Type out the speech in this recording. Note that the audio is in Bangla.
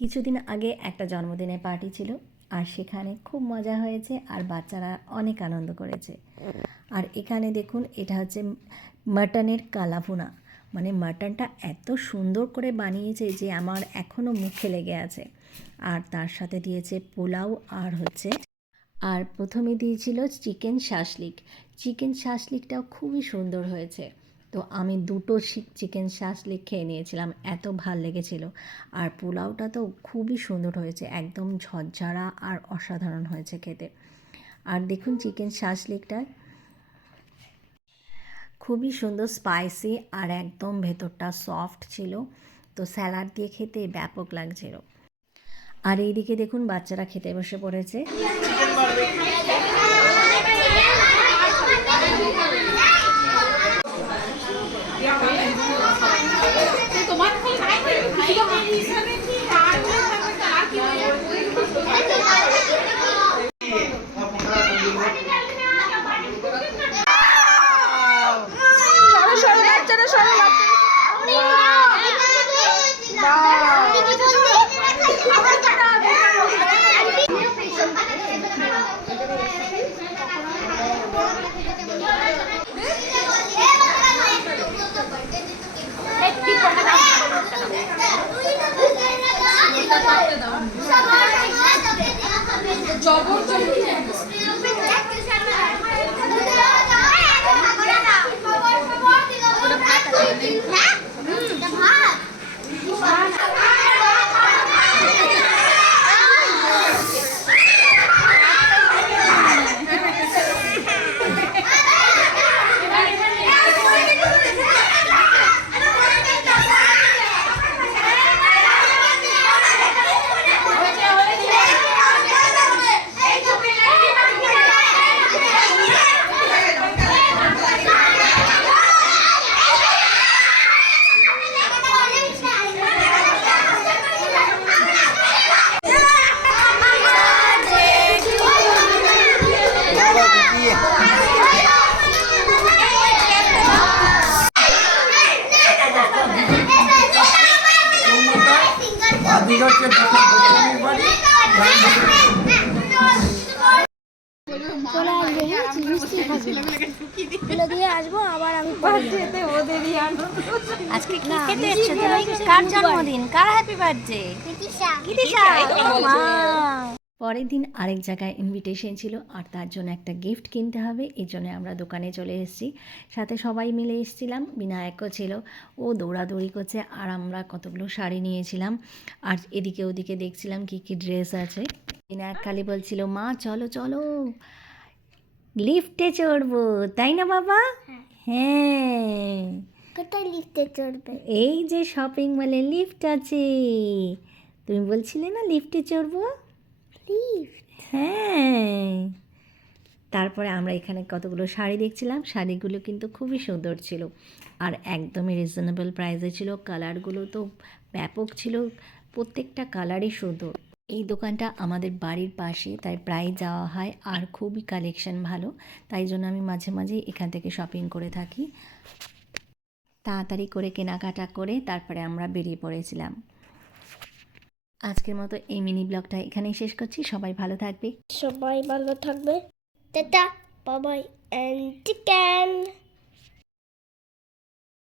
কিছুদিন আগে একটা জন্মদিনের পার্টি ছিল, আর সেখানে খুব মজা হয়েছে আর বাচ্চারা অনেক আনন্দ করেছে। আর এখানে দেখুন, এটা হচ্ছে মাটনের কালাভুনা। মানে মাটনটা এত সুন্দর করে বানিয়েছে যে আমার এখনও মুখে লেগে আছে। আর তার সাথে দিয়েছে পোলাও আর প্রথমে দিয়েছিল চিকেন শাসলিক। চিকেন শাসলিকটাও খুবই সুন্দর হয়েছে। তো আমি দুটো চিকেন শাসলিক খেয়ে নিয়েছিলাম, এত ভাল লেগেছিল। আর পোলাওটা তো খুবই সুন্দর হয়েছে, একদম ঝরঝরা আর অসাধারণ হয়েছে খেতে। আর দেখুন, চিকেন শাসলিকটা খুবই সুন্দর স্পাইসি আর একদম ভেতরটা সফট ছিল। তো স্যালাড দিয়ে খেতে ব্যাপক লাগছিল। আর এইদিকে দেখুন, বাচ্চারা খেতে বসে পড়েছে। দিয়ে আসবো আবার আমি আজকে কি খেতে এসেছো তুমি? কার জন্মদিন? কার হ্যাপি বার্থডে? কৃতিশা। পরের দিন আরেক জায়গায় ইনভিটেশন ছিল, আর তার জন্য একটা গিফট কিনতে হবে। এই জন্য আমরা দোকানে চলে এসেছি, সাথে সবাই মিলে এসেছিলাম। বিনায়কও ছিল, ও দৌড়াদৌড়ি করছে, আর আমরা কতগুলো শাড়ি নিয়েছিলাম। আর এদিকে ওদিকে দেখছিলাম কি কি ড্রেস আছে। বিনায়ক খালি বলছিল, মা চলো চলো লিফটে চড়বো, তাই না বাবা? হ্যাঁ। কোথায় লিফটে চড়বে? এই যে শপিং মলে লিফট আছে, তুমি বলছিলে না লিফটে চড়বো। লিফট? হ্যাঁ। তারপরে আমরা এখানে কতগুলো শাড়ি দেখছিলাম, শাড়িগুলো কিন্তু খুবই সুন্দর ছিল আর একদমই রিজনেবল প্রাইসে ছিল। কালারগুলো তো ব্যাপক ছিল, প্রত্যেকটা কালারই সুন্দর। এই দোকানটা আমাদের বাড়ির পাশে, তাই প্রায় যাওয়া হয় আর খুবই কালেকশন ভালো, তাই জন্য আমি মাঝে মাঝে এখান থেকে শপিং করে থাকি। তাড়াতাড়ি করে কেনাকাটা করে তারপরে আমরা বেরিয়ে পড়েছিলাম। আজকের মতো এই মিনি ব্লগটা এখানেই শেষ করছি। সবাই ভালো থাকবে। সবাই ভালো থাকবে। Ta-ta, bye bye and chicken.